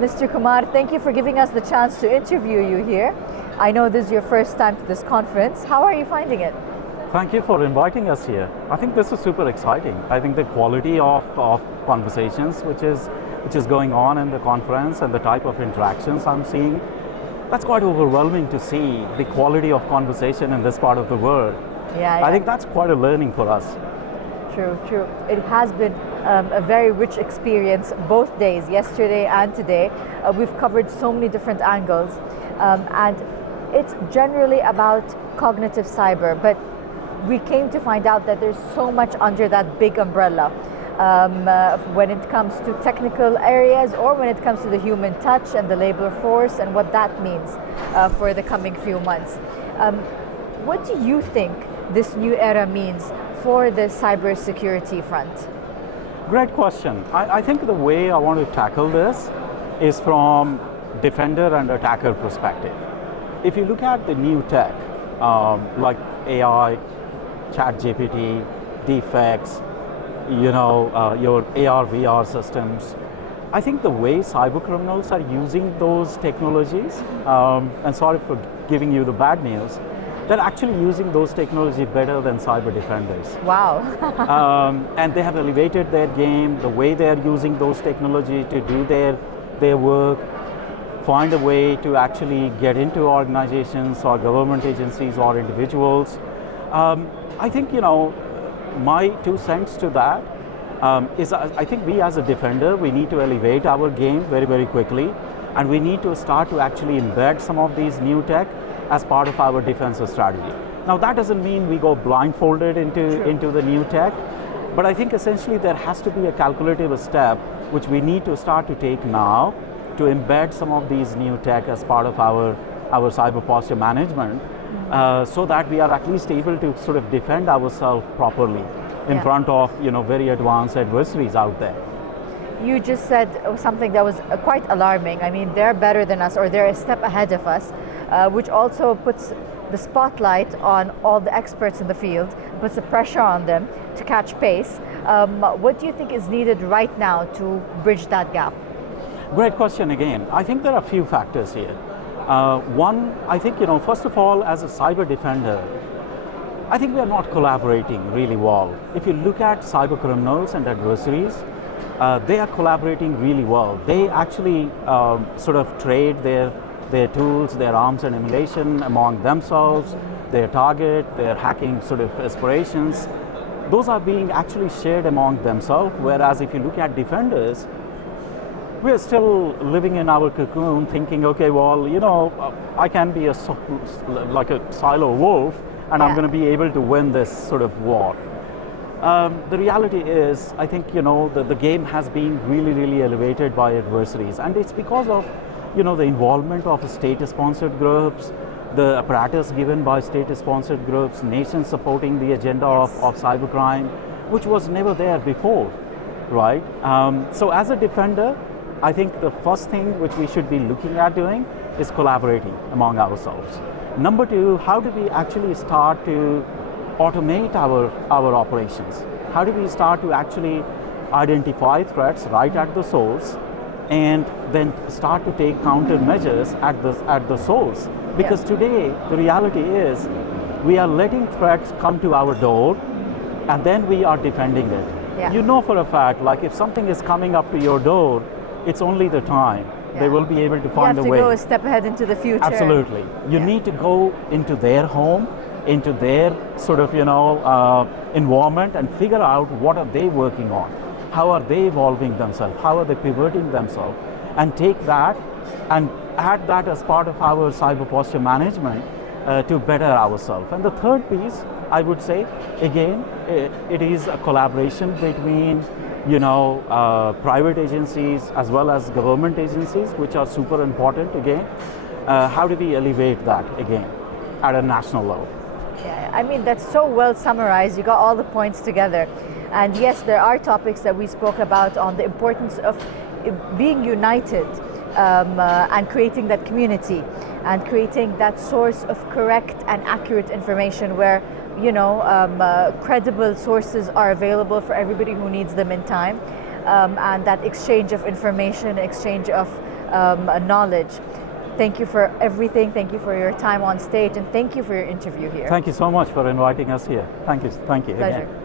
Mr. Kumar, thank you for giving us the chance to interview you here. I know this is your first time to this conference. How are you finding it? Thank you for inviting us here. I think this is super exciting. I think the quality of conversations which is going on in the conference and the type of interactions I'm seeing, that's quite overwhelming to see the quality of conversation in this part of the world. Yeah. I think that's quite a learning for us. True. It has been a very rich experience both days, yesterday and today. We've covered so many different angles, and it's generally about cognitive cyber, but we came to find out that there's so much under that big umbrella when it comes to technical areas or when it comes to the human touch and the labor force and what that means for the coming few months. What do you think this new era means for the cybersecurity front? Great question. I think the way I want to tackle this is from defender and attacker perspective. If you look at the new tech, like AI, ChatGPT, defects, your AR, VR systems, I think the way cyber criminals are using those technologies, and sorry for giving you the bad news, they're actually using those technology better than cyber defenders. Wow. And they have elevated their game, the way they're using those technology to do their work, find a way to actually get into organizations or government agencies or individuals. I think, my 2 cents to that is I think we as a defender, we need to elevate our game very, very quickly, and we need to start to actually embed some of these new tech as part of our defensive strategy. Now that doesn't mean we go blindfolded into the new tech, but I think essentially there has to be a calculative step which we need to start to take now to embed some of these new tech as part of our cyber posture management, so that we are at least able to sort of defend ourselves properly in front of very advanced adversaries out there. You just said something that was quite alarming. I mean, they're better than us, or they're a step ahead of us, which also puts the spotlight on all the experts in the field, puts the pressure on them to catch pace. What do you think is needed right now to bridge that gap? Great question again. I think there are a few factors here. One, I think, first of all, as a cyber defender, I think we are not collaborating really well. If you look at cyber criminals and adversaries, they are collaborating really well. They actually sort of trade their tools, their arms and emulation among themselves, their target, their hacking sort of aspirations. Those are being actually shared among themselves, whereas if you look at defenders, we're still living in our cocoon thinking, okay, well, I can be like a silo wolf, and I'm going to be able to win this sort of war. The reality is, I think, the game has been really, really elevated by adversaries, and it's because of, the involvement of state-sponsored groups, the apparatus given by state-sponsored groups, nations supporting the agenda of cybercrime, which was never there before, right? So as a defender, I think the first thing which we should be looking at doing is collaborating among ourselves. Number 2, how do we actually start to automate our operations? How do we start to actually identify threats right at the source and then start to take countermeasures at the source? Because today the reality is we are letting threats come to our door and then we are defending it. Yeah. You know for a fact, like if something is coming up to your door, it's only the time. They will be able to find a way. You have to go a step ahead into the future. Absolutely. You need to go into their home, into their sort of, environment and figure out what are they working on. How are they evolving themselves? How are they pivoting themselves? And take that and add that as part of our cyber posture management to better ourselves. And the third piece, I would say, again, it is a collaboration between private agencies as well as government agencies, which are super important again. How do we elevate that again at a national level? Yeah, I mean, that's so well summarized. You got all the points together. And yes, there are topics that we spoke about on the importance of being united and creating that community and creating that source of correct and accurate information where credible sources are available for everybody who needs them in time, and that exchange of information, exchange of knowledge. Thank you for everything. Thank you for your time on stage, and thank you for your interview here. Thank you so much for inviting us here. Thank you. Thank you Pleasure. again.